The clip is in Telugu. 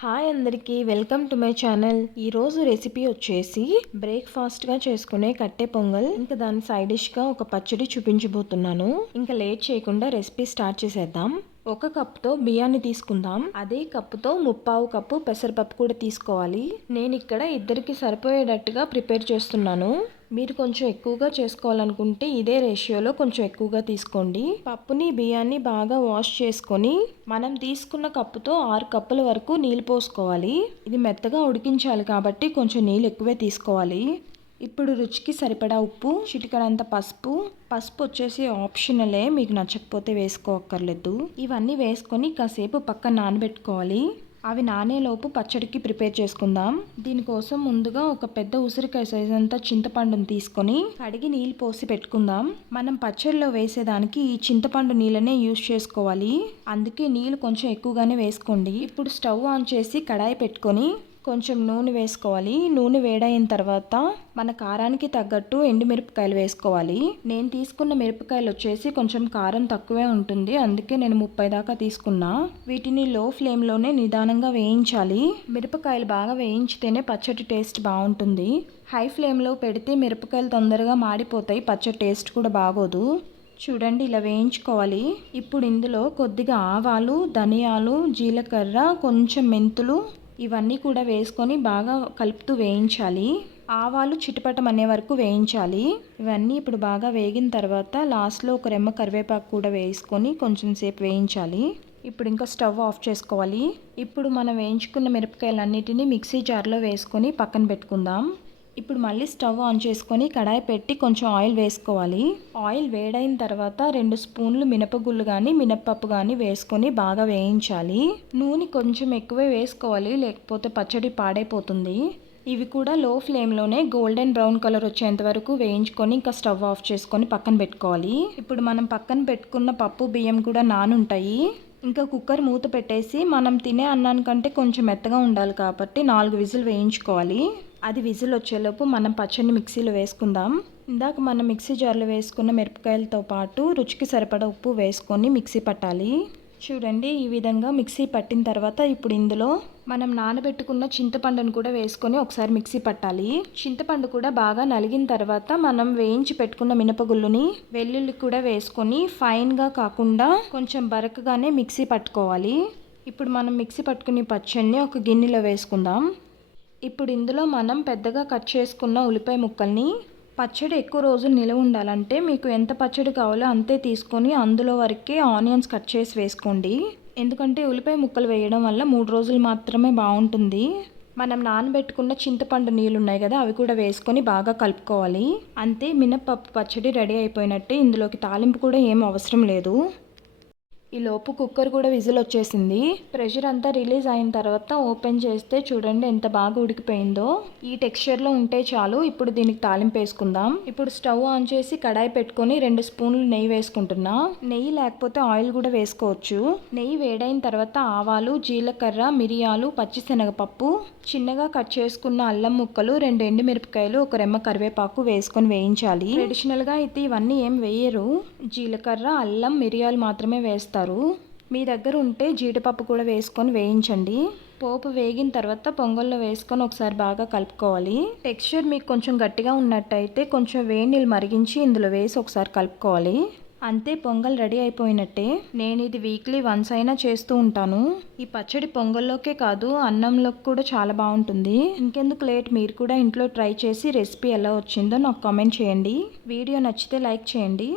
హాయ్ అందరికీ వెల్కమ్ టు మై ఛానల్. ఈరోజు రెసిపీ వచ్చేసి బ్రేక్ఫాస్ట్గా చేసుకునే కట్టె పొంగల్. ఇంకా దాని సైడ్ డిష్గా ఒక పచ్చడి చూపించబోతున్నాను. ఇంకా లేట్ చేయకుండా రెసిపీ స్టార్ట్ చేసేద్దాం. ఒక కప్తో బియ్యాన్ని తీసుకుందాం. అదే కప్పుతో ముప్పావు కప్పు పెసరపప్పు కూడా తీసుకోవాలి. నేను ఇక్కడ ఇద్దరికి సరిపోయేటట్టుగా ప్రిపేర్ చేస్తున్నాను. మీరు కొంచెం ఎక్కువగా చేసుకోవాలనుకుంటే ఇదే రేషియోలో కొంచెం ఎక్కువగా తీసుకోండి. పప్పుని బియ్యాన్ని బాగా వాష్ చేసుకొని మనం తీసుకున్న కప్పుతో ఆరు కప్పుల వరకు నీళ్ళు పోసుకోవాలి. ఇది మెత్తగా ఉడికించాలి కాబట్టి కొంచెం నీళ్ళు ఎక్కువే తీసుకోవాలి. ఇప్పుడు రుచికి సరిపడా ఉప్పు చిటికడంత పసుపు. పసుపు వచ్చేసి ఆప్షనలే మీకు నచ్చకపోతే వేసుకోక్కర్లేదు. ఇవన్నీ వేసుకొని కాసేపు పక్కన నానబెట్టుకోవాలి. అవి నానేలోపు పచ్చడికి ప్రిపేర్ చేసుకుందాం. దీనికోసం ముందుగా ఒక పెద్ద ఉసిరికాయ సైజ్ అంతా చింతపండుని తీసుకొని కడిగి నీళ్ళు పోసి పెట్టుకుందాం. మనం పచ్చడిలో వేసేదానికి ఈ చింతపండు నీళ్ళనే యూజ్ చేసుకోవాలి. అందుకే నీళ్ళు కొంచెం ఎక్కువగానే వేసుకోండి. ఇప్పుడు స్టవ్ ఆన్ చేసి కడాయి పెట్టుకొని కొంచెం నూనె వేసుకోవాలి. నూనె వేడైన తర్వాత మన కారానికి తగ్గట్టు ఎండుమిరపకాయలు వేసుకోవాలి. నేను తీసుకున్న మిరపకాయలు వచ్చేసి కొంచెం కారం తక్కువే ఉంటుంది. అందుకే నేను ముప్పై దాకా తీసుకున్నా. వీటిని లో ఫ్లేమ్లోనే నిదానంగా వేయించాలి. మిరపకాయలు బాగా వేయించితేనే పచ్చడి టేస్ట్ బాగుంటుంది. హై ఫ్లేమ్లో పెడితే మిరపకాయలు తొందరగా మాడిపోతాయి. పచ్చడి టేస్ట్ కూడా బాగోదు. చూడండి ఇలా వేయించుకోవాలి. ఇప్పుడు ఇందులో కొద్దిగా ఆవాలు ధనియాలు జీలకర్ర కొంచెం మెంతులు ఇవన్నీ కూడా వేసుకొని బాగా కలుపుతూ వేయించాలి. ఆవాలు చిటపటం అనే వరకు వేయించాలి. ఇవన్నీ ఇప్పుడు బాగా వేగిన తర్వాత లాస్ట్లో ఒక రెమ్మ కరివేపాకు కూడా వేసుకొని కొంచెం సేపు వేయించాలి. ఇప్పుడు ఇంకా స్టవ్ ఆఫ్ చేసుకోవాలి. ఇప్పుడు మనం వేయించుకున్న మిరపకాయలన్నిటినీ మిక్సీ జార్లో వేసుకొని పక్కన పెట్టుకుందాం. ఇప్పుడు మళ్ళీ స్టవ్ ఆన్ చేసుకొని కడాయి పెట్టి కొంచెం ఆయిల్ వేసుకోవాలి. ఆయిల్ వేడైన తర్వాత రెండు స్పూన్లు మినపగుళ్ళు కానీ మినప్పప్పు కానీ వేసుకొని బాగా వేయించాలి. నూనె కొంచెం ఎక్కువే వేసుకోవాలి లేకపోతే పచ్చడి పాడైపోతుంది. ఇవి కూడా లో ఫ్లేమ్లోనే గోల్డెన్ బ్రౌన్ కలర్ వచ్చేంత వరకు వేయించుకొని ఇంకా స్టవ్ ఆఫ్ చేసుకొని పక్కన పెట్టుకోవాలి. ఇప్పుడు మనం పక్కన పెట్టుకున్న పప్పు బియ్యం కూడా నానుంటాయి. ఇంకా కుక్కర్ మూత పెట్టేసి మనం తినే అన్నానికంటే కొంచెం మెత్తగా ఉండాలి కాబట్టి నాలుగు విజిల్ వేయించుకోవాలి. అది విజిల్ వచ్చేలోపు మనం పచ్చడిని మిక్సీలో వేసుకుందాం. ఇందాక మనం మిక్సీ జార్లో వేసుకున్న మిరపకాయలతో పాటు రుచికి సరిపడా ఉప్పు వేసుకొని మిక్సీ పట్టాలి. చూడండి ఈ విధంగా మిక్సీ పట్టిన తర్వాత ఇప్పుడు ఇందులో మనం నానబెట్టుకున్న చింతపండును కూడా వేసుకొని ఒకసారి మిక్సీ పట్టాలి. చింతపండు కూడా బాగా నలిగిన తర్వాత మనం వేయించి పెట్టుకున్న మినపగుళ్ళుని వెల్లుల్లి కూడా వేసుకొని ఫైన్గా కాకుండా కొంచెం బరకగానే మిక్సీ పట్టుకోవాలి. ఇప్పుడు మనం మిక్సీ పట్టుకుని పచ్చడిని ఒక గిన్నెలో వేసుకుందాం. ఇప్పుడు ఇందులో మనం పెద్దగా కట్ చేసుకున్న ఉల్లిపాయ ముక్కల్ని పచ్చడి ఎక్కువ రోజులు నిలవ ఉండాలంటే మీకు ఎంత పచ్చడి కావాలో అంతే తీసుకొని అందులో వరకే ఆనియన్స్ కట్ చేసి వేసుకోండి. ఎందుకంటే ఉల్లిపాయ ముక్కలు వేయడం వల్ల మూడు రోజులు మాత్రమే బాగుంటుంది. మనం నానబెట్టుకున్న చింతపండు నీళ్ళు ఉన్నాయి కదా అవి కూడా వేసుకొని బాగా కలుపుకోవాలి. అంతే మినప్పప్పు పచ్చడి రెడీ అయిపోయినట్టే ఇందులోకి తాలింపు కూడా ఏం అవసరం లేదు. ఈ లోపు కుక్కర్ కూడా విజిల్ వచ్చేసింది. ప్రెషర్ అంతా రిలీజ్ అయిన తర్వాత ఓపెన్ చేస్తే చూడండి ఎంత బాగా ఉడికిపోయిందో. ఈ టెక్స్చర్లో ఉంటే చాలు ఇప్పుడు దీనికి తాలింపు వేసుకుందాం. ఇప్పుడు స్టవ్ ఆన్ చేసి కడాయి పెట్టుకొని రెండు స్పూన్లు నెయ్యి వేసుకుంటున్నా. నెయ్యి లేకపోతే ఆయిల్ కూడా వేసుకోవచ్చు. నెయ్యి వేడైన తర్వాత ఆవాలు జీలకర్ర మిరియాలు పచ్చిశనగపప్పు చిన్నగా కట్ చేసుకున్న అల్లం ముక్కలు రెండు ఎండుమిరపకాయలు ఒక రెమ్మ కరివేపాకు వేసుకొని వేయించాలి. ట్రెడిషనల్గా అయితే ఇవన్నీ ఏం వేయరు. జీలకర్ర అల్లం మిరియాలు మాత్రమే వేస్తారు మీ దగ్గర ఉంటే జీడిపప్పు కూడా వేసుకొని వేయించండి. పోపు వేగిన తర్వాత పొంగల్లో వేసుకొని ఒకసారి బాగా కలుపుకోవాలి. టెక్స్చర్ మీకు కొంచెం గట్టిగా ఉన్నట్టయితే కొంచెం వేడి నీళ్ళు మరిగించి ఇందులో వేసి ఒకసారి కలుపుకోవాలి. అంతే పొంగల్ రెడీ అయిపోయినట్టే. నేను ఇది వీక్లీ వన్స్ అయినా చేస్తూ ఉంటాను. ఈ పచ్చడి పొంగల్లోకే కాదు అన్నంలోకి కూడా చాలా బాగుంటుంది. ఇంకెందుకు లేట్? మీరు కూడా ఇంట్లో ట్రై చేసి రెసిపీ ఎలా వచ్చిందో నాకు కామెంట్ చేయండి. వీడియో నచ్చితే లైక్ చేయండి.